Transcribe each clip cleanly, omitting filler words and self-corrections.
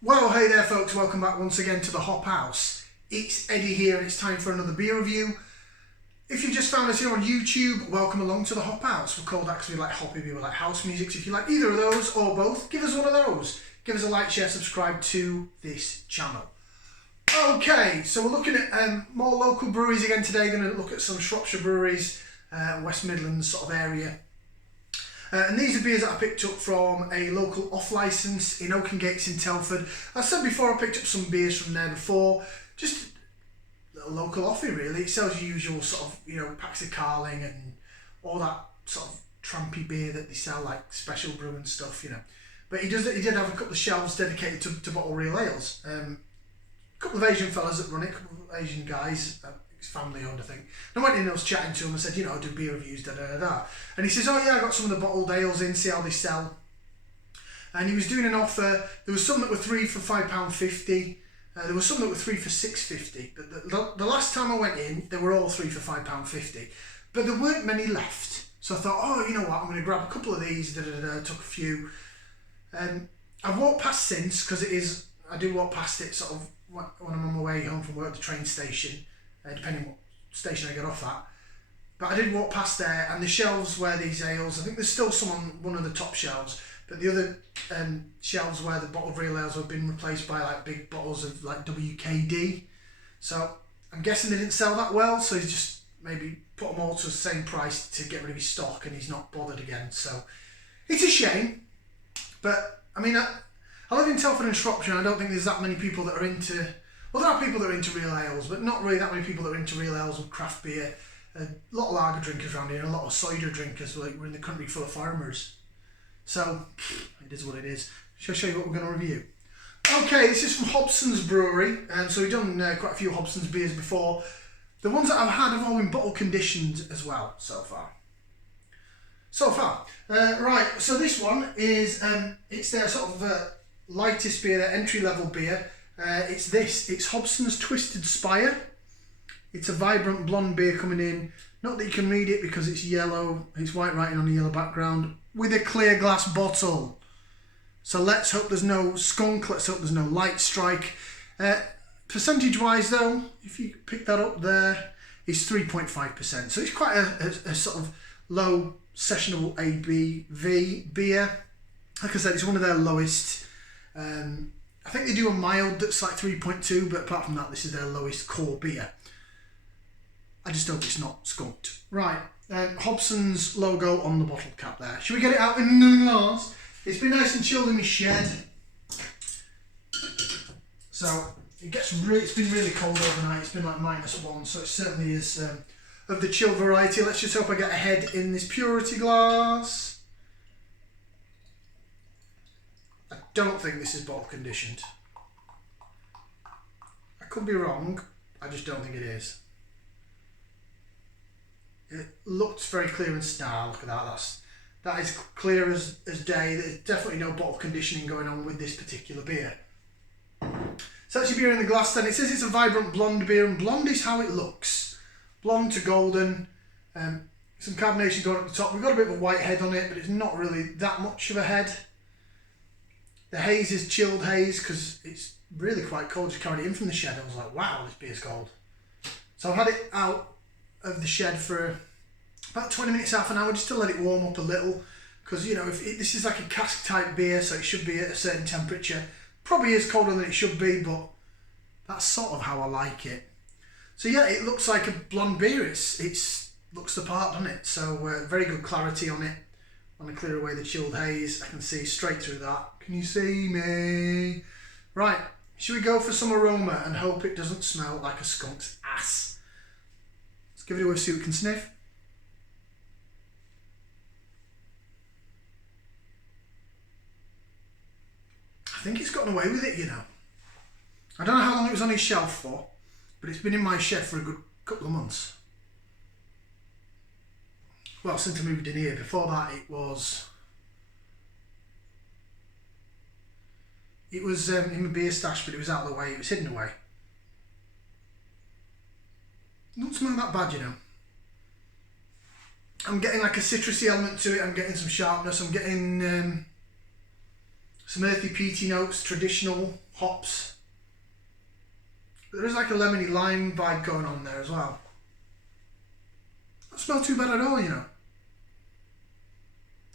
Well, hey there folks, welcome back once again to the Hop House. It's Eddie here and it's time for another beer review. If you just found us here on YouTube, welcome along to the Hop House. We're called actually like hoppy beer, like house music, so if you like either of those or both, give us one of those. Give us a like, share, subscribe to this channel. Okay, so we're looking at more local breweries again today. Going to look at some Shropshire breweries, West Midlands sort of area. And these are beers that I picked up from a local off licence in Oakengates in Telford. I said before I picked up some beers from there before, just a local offy really. It sells your usual sort of, you know, packs of Carling and all that sort of trampy beer that they sell, like special brew and stuff, you know. But he did have a couple of shelves dedicated to bottle real ales. A couple of Asian fellas that run it, a couple of Asian guys. It's family owned, I think. And I went in and I was chatting to him and said, you know, I do beer reviews, da da da da. And he says, oh yeah, I got some of the bottled ales in, see how they sell. And he was doing an offer. There was some that were 3 for £5.50. There was some that were 3 for £6.50. But the last time I went in, they were all 3 for £5.50. But there weren't many left. So I thought, oh, you know what, I'm going to grab a couple of these, da da da da, took a few. I've walked past since, because I do walk past it sort of when I'm on my way home from work, the train station. Depending what station I get off at. But I did walk past there, and the shelves where these ales, I think there's still some on one of the top shelves, but the other shelves where the bottled real ales have been replaced by like big bottles of like WKD. So I'm guessing they didn't sell that well, so he's just maybe put them all to the same price to get rid of his stock, and he's not bothered again. So it's a shame, but I mean, I live in Telford and Shropshire, and I don't think there's that many people that are into. Well, there are people that are into real ales, but not really that many people that are into real ales and craft beer. A lot of lager drinkers around here, and a lot of cider drinkers. Like, we're in the country full of farmers. So, it is what it is. Shall I show you what we're going to review? Okay, this is from Hobson's Brewery. So we've done quite a few Hobson's beers before. The ones that I've had have all been bottle conditioned as well, so far. Right, so this one is, it's their sort of lightest beer, their entry-level beer. It's Hobson's Twisted Spire. It's a vibrant blonde beer coming in. Not that you can read it because it's yellow, it's white writing on a yellow background, with a clear glass bottle. So let's hope there's no skunk, let's hope there's no light strike. Percentage wise though, if you pick that up there, it's 3.5%. So it's quite a sort of low sessionable ABV beer. Like I said, it's one of their lowest. I think they do a mild that's like 3.2, but apart from that, this is their lowest core beer. I just hope it's not skunked. Right, Hobson's logo on the bottle cap there. Should we get it out in the glass? It's been nice and chilled in my shed. So it's been really cold overnight. It's been like -1, so it certainly is of the chilled variety. Let's just hope I get a head in this purity glass. I don't think this is bottle conditioned. I could be wrong, I just don't think it is. It looks very clear and star. Look at that, that is clear as day. There's definitely no bottle conditioning going on with this particular beer. So that's your beer in the glass then. It says it's a vibrant blonde beer, and blonde is how it looks. Blonde to golden, some carbonation going up the top. We've got a bit of a white head on it, but it's not really that much of a head. The haze is chilled haze because it's really quite cold. Just carried it in from the shed. I was like, wow, this beer's cold. So I've had it out of the shed for about 20 minutes, half an hour, just to let it warm up a little. Because, you know, this is like a cask type beer, so it should be at a certain temperature. Probably is colder than it should be, but that's sort of how I like it. So yeah, it looks like a blonde beer. It's looks the part, doesn't it? So very good clarity on it. Want to clear away the chilled haze. I can see straight through that. Can you see me? Right, should we go for some aroma and hope it doesn't smell like a skunk's ass? Let's give it a whiff, see what we can sniff. I think it's gotten away with it, you know. I don't know how long it was on his shelf for, but it's been in my shed for a good couple of months. Well, since I moved in here. Before that it was in my beer stash, but it was out of the way, it was hidden away. It doesn't smell that bad, you know. I'm getting like a citrusy element to it, I'm getting some sharpness, I'm getting Some earthy peaty notes, traditional hops. But there is like a lemony lime vibe going on there as well. Not smell too bad at all, you know.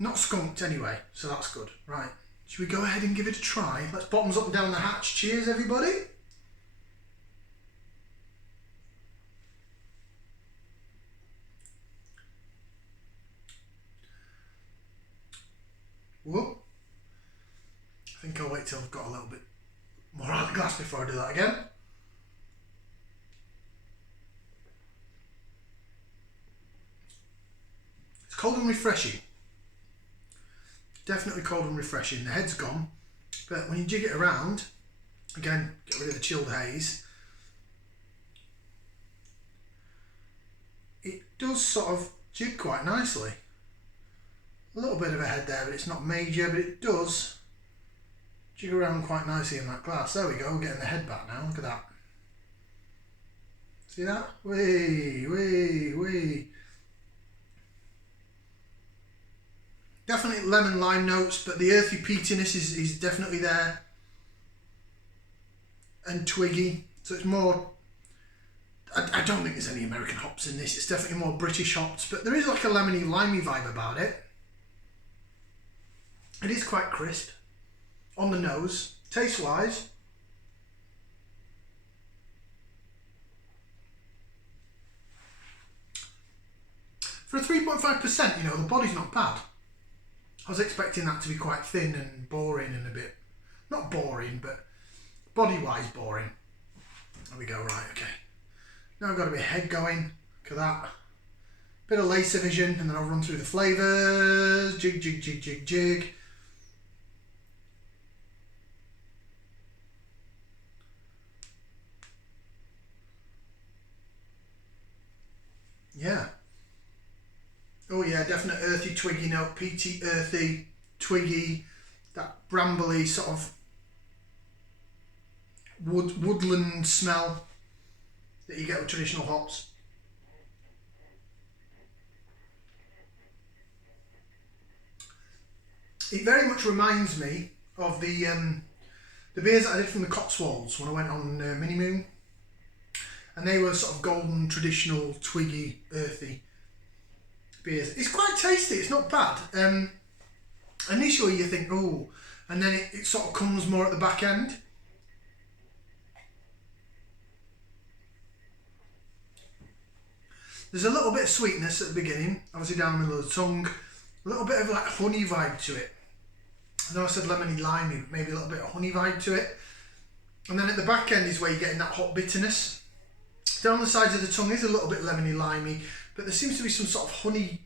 Not skunked anyway, so that's good. Right, should we go ahead and give it a try? Let's bottoms up and down the hatch. Cheers, everybody. Whoa. I think I'll wait till I've got a little bit more out of the glass before I do that again. It's cold and refreshing. Definitely cold and refreshing. The head's gone, but when you jig it around, again, get rid of the chilled haze, it does sort of jig quite nicely. A little bit of a head there, but it's not major, but it does jig around quite nicely in that glass. There we go, we're getting the head back now, look at that. See that? Wee, wee, wee. Definitely lemon lime notes, but the earthy peatiness is definitely there. And twiggy, so it's more, I don't think there's any American hops in this, it's definitely more British hops, but there is like a lemony limey vibe about it. It is quite crisp on the nose, taste wise. For a 3.5%, you know, the body's not bad. I was expecting that to be quite thin and boring and a bit, not boring, but body-wise boring. There we go, right, okay. Now I've got a bit of head going, look at that. Bit of laser vision, and then I'll run through the flavours, jig, jig, jig, jig, jig. Yeah. Oh yeah, definite earthy twiggy note, peaty, earthy, twiggy, that brambly sort of woodland smell that you get with traditional hops. It very much reminds me of the beers that I did from the Cotswolds when I went on Mini Moon, and they were sort of golden, traditional, twiggy, earthy beers. It's quite tasty, it's not bad. Initially you think, oh, and then it sort of comes more at the back end. There's a little bit of sweetness at the beginning, obviously down the middle of the tongue. A little bit of like honey vibe to it. I know I said lemony limey, but maybe a little bit of honey vibe to it. And then at the back end is where you're getting that hot bitterness. Down the sides of the tongue is a little bit lemony limey, but there seems to be some sort of honey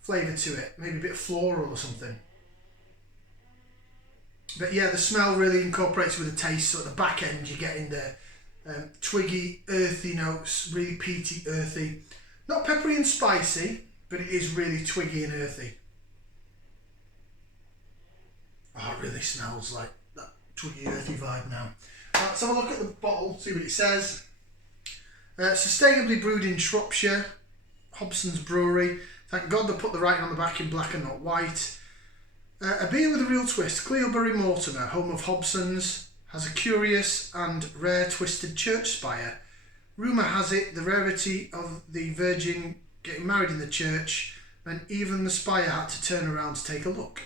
flavour to it, maybe a bit of floral or something. But yeah, the smell really incorporates with the taste, so at the back end you're getting the twiggy, earthy notes, really peaty, earthy. Not peppery and spicy, but it is really twiggy and earthy. Oh, it really smells like that twiggy, earthy vibe now. Let's have a look at the bottle, see what it says. Sustainably brewed in Shropshire, Hobson's Brewery. Thank God they put the writing on the back in black and not white. A beer with a real twist. Cleobury Mortimer, home of Hobson's, has a curious and rare twisted church spire. Rumour has it the rarity of the Virgin getting married in the church meant even the spire had to turn around to take a look.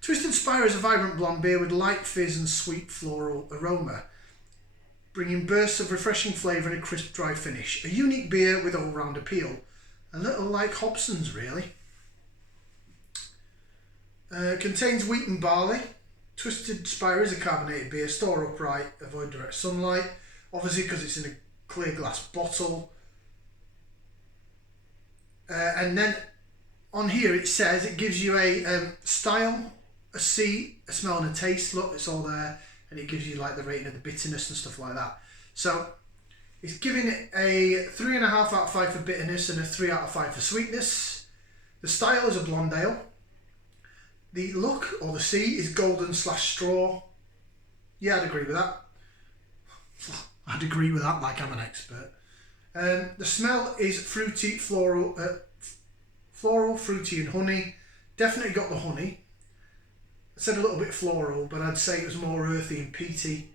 Twisted Spire is a vibrant blonde beer with light fizz and sweet floral aroma, bringing bursts of refreshing flavour and a crisp dry finish. A unique beer with all-round appeal. A little like Hobson's, really. Contains wheat and barley. Twisted Spire is a carbonated beer. Store upright, avoid direct sunlight. Obviously because it's in a clear glass bottle. And then on here it says it gives you a style, a see, a smell and a taste. Look, it's all there. And it gives you like the rating of the bitterness and stuff like that. So it's giving it a 3.5 out of 5 for bitterness and a 3 out of 5 for sweetness. The style is a blonde ale. The look, or the see, is golden / straw. Yeah, I'd agree with that. I'd agree with that like I'm an expert. The smell is fruity, floral, fruity and honey. Definitely got the honey. I said a little bit floral, but I'd say it was more earthy and peaty.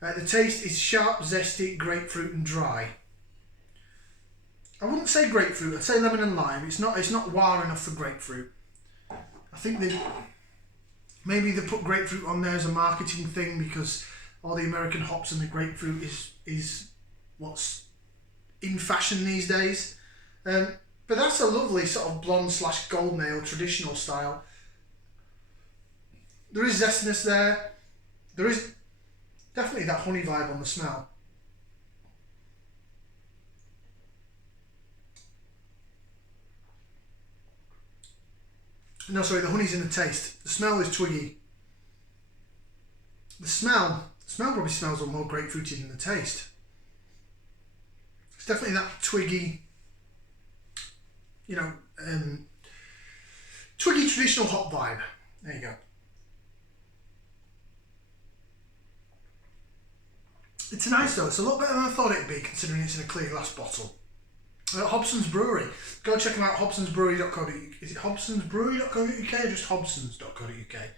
The taste is sharp, zesty, grapefruit and dry. I wouldn't say grapefruit, I'd say lemon and lime. It's not wah enough for grapefruit. I think maybe they put grapefruit on there as a marketing thing because all the American hops and the grapefruit is what's in fashion these days. But that's a lovely sort of blonde / golden ale traditional style. There is zestness there. There is definitely that honey vibe on the smell. No, sorry, the honey's in the taste. The smell is twiggy. The smell probably smells a lot more grapefruity than the taste. It's definitely that twiggy, twiggy traditional hop vibe. There you go. It's nice though. It's a lot better than I thought it'd be considering it's in a clear glass bottle. Hobson's Brewery. Go check them out, hobsonsbrewery.co.uk. Is it hobsonsbrewery.co.uk or just hobsons.co.uk?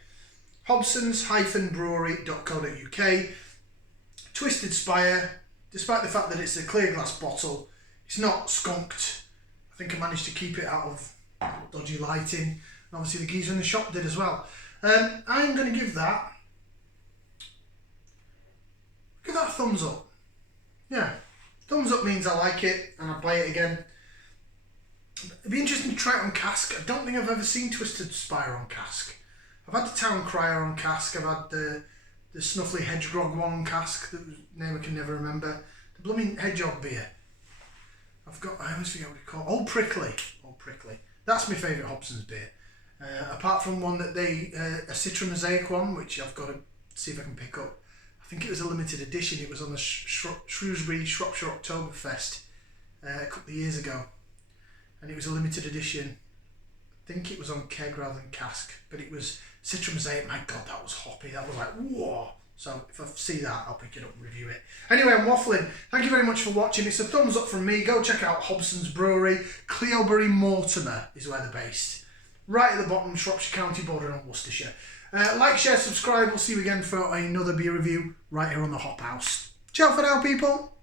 hobsons-brewery.co.uk. Twisted Spire. Despite the fact that it's a clear glass bottle, it's not skunked. I think I managed to keep it out of dodgy lighting. And obviously the geezer in the shop did as well. I'm going to give that a thumbs up. Yeah. Thumbs up means I like it and I'll buy it again. It'd be interesting to try it on cask. I don't think I've ever seen Twisted Spire on cask. I've had the Town Crier on cask. I've had the Snuffly Hedgehog one on cask. That name I can never remember. The blooming Hedgehog beer. I always forget what it's called. Old Prickly. That's my favourite Hobson's beer. Apart from one that a Citra Mosaic one, which I've got to see if I can pick up. I think it was a limited edition. It was on the Shrewsbury Shropshire Oktoberfest a couple of years ago. And it was a limited edition. I think it was on keg rather than cask. But it was Citra Mosaic. My God, that was hoppy. That was like, whoa. So if I see that, I'll pick it up and review it. Anyway, I'm waffling. Thank you very much for watching. It's a thumbs up from me. Go check out Hobson's Brewery. Cleobury Mortimer is where they're based. Right at the bottom, Shropshire County, bordering on Worcestershire. Like, share, subscribe. We'll see you again for another beer review right here on the Hop House. Ciao for now, people.